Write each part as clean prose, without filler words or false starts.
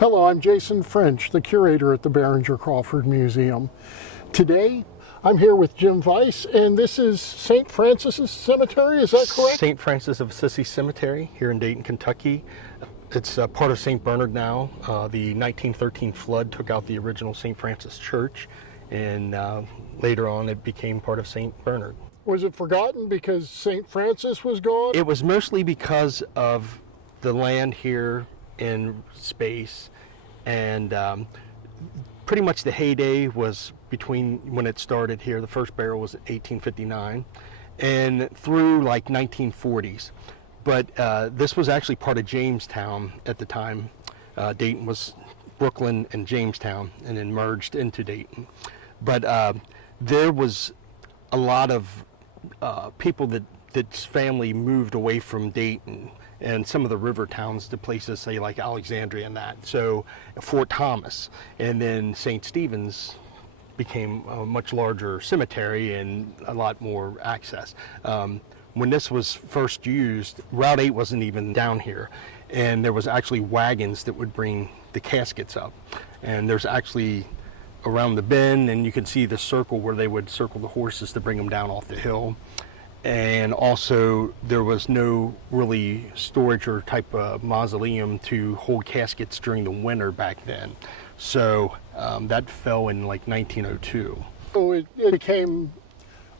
Hello, I'm Jason French, the curator at the Behringer-Crawford Museum. Today, I'm here with Jim Weiss, and this is St. Francis' Cemetery, is that correct? St. Francis of Assisi Cemetery here in Dayton, Kentucky. It's part of St. Bernard now. The 1913 flood took out the original St. Francis Church, and later on it became part of St. Bernard. Was it forgotten because St. Francis was gone? It was mostly because of the land here in space, and pretty much the heyday was between when it started here. The first burial was 1859 and through like 1940s. But this was actually part of Jamestown at the time. Dayton was Brooklyn and Jamestown, and then merged into Dayton. But there was a lot of people that's family moved away from Dayton and some of the river towns to places, say like Alexandria and that. So Fort Thomas, and then St. Stephen's became a much larger cemetery and a lot more access. When this was first used, Route 8 wasn't even down here, and there was actually wagons that would bring the caskets up. And there's actually around the bend, and you can see the circle where they would circle the horses to bring them down off the hill. And also there was no really storage or type of mausoleum to hold caskets during the winter back then. So that fell in like 1902. So it became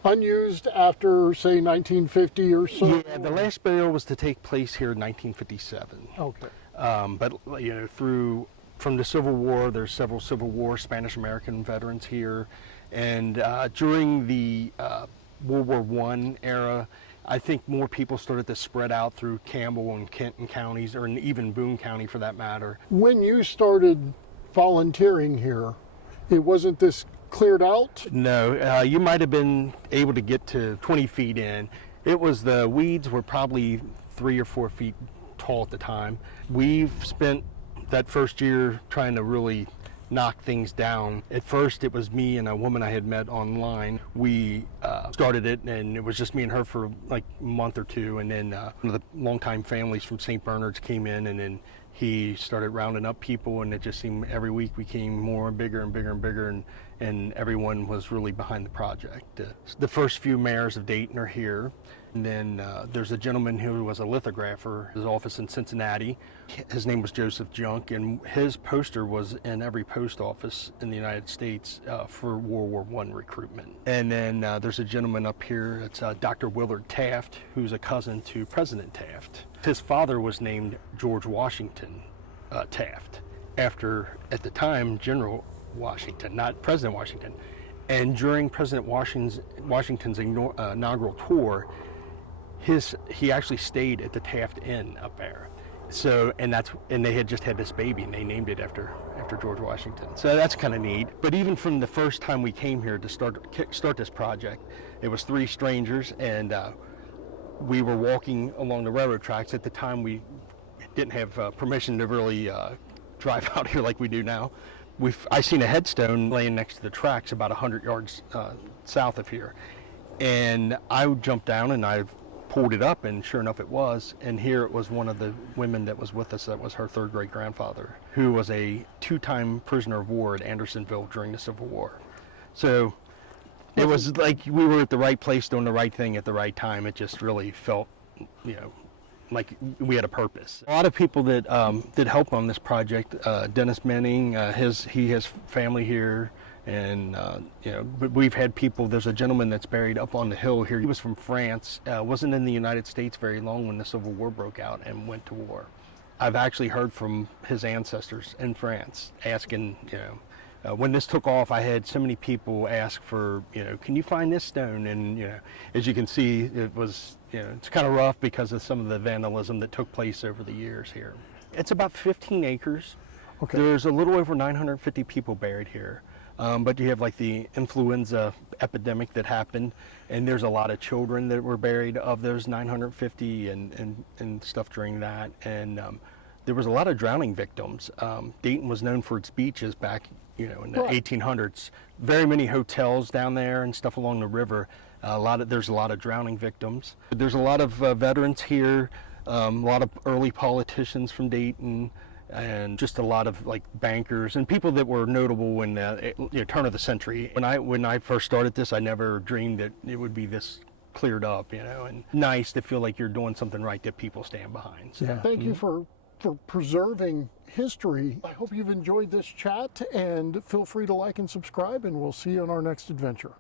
unused after, say, 1950 or so? Yeah, the last burial was to take place here in 1957. Okay. But you know, from the Civil War, there's several Civil War Spanish-American veterans here, and during the World War I era, I think more people started to spread out through Campbell and Kenton counties, or even Boone County for that matter. When you started volunteering here, it wasn't this cleared out? No, you might have been able to get to 20 feet in. It was, the weeds were probably 3 or 4 feet tall at the time. We've spent that first year trying to really knock things down. At first it was me and a woman I had met online. We started it, and it was just me and her for like a month or two, and then one of the longtime families from St. Bernard's came in, and then he started rounding up people, and it just seemed every week we became more and bigger and bigger and bigger, and everyone was really behind the project. The first few mayors of Dayton are here, and then there's a gentleman who was a lithographer, his office in Cincinnati. His name was Joseph Junk, and his poster was in every post office in the United States for World War I recruitment. And then there's a gentleman up here, it's Dr. Willard Taft, who's a cousin to President Taft. His father was named George Washington Taft, after, at the time, General Washington, not President Washington. And during President Washington's inaugural tour, he actually stayed at the Taft Inn up there. So, and they had just had this baby, and they named it after George Washington. So that's kind of neat. But even from the first time we came here to start this project, it was 3 strangers, and we were walking along the railroad tracks. At the time, we didn't have permission to really drive out here like we do now. I seen a headstone laying next to the tracks about 100 yards south of here. And I jumped down and I pulled it up, and sure enough it was. And here it was one of the women that was with us. That was her 3rd great grandfather, who was a 2-time prisoner of war at Andersonville during the Civil War. So it was like we were at the right place doing the right thing at the right time. It just really felt, you know, like we had a purpose. A lot of people that help on this project, Dennis Manning, he has family here, and you know, but we've had people. There's a gentleman that's buried up on the hill here. He was from France, wasn't in the United States very long when the Civil War broke out and went to war. I've actually heard from his ancestors in France asking, you know, when this took off, I had so many people ask for, you know, can you find this stone? And, you know, as you can see, it was, you know, it's kind of rough because of some of the vandalism that took place over the years here. It's about 15 acres. Okay. There's a little over 950 people buried here. But you have like the influenza epidemic that happened, and there's a lot of children that were buried of those 950 and stuff during that. And there was a lot of drowning victims. Dayton was known for its beaches back, you know, in the 1800s. Very many hotels down there and stuff along the river. There's a lot of drowning victims. There's a lot of veterans here, a lot of early politicians from Dayton, and just a lot of like bankers and people that were notable in the turn of the century. When I first started this, I never dreamed that it would be this cleared up, and nice to feel like you're doing something right that people stand behind. So. Yeah. Thank you for preserving history. I hope you've enjoyed this chat, and feel free to like and subscribe, and we'll see you on our next adventure.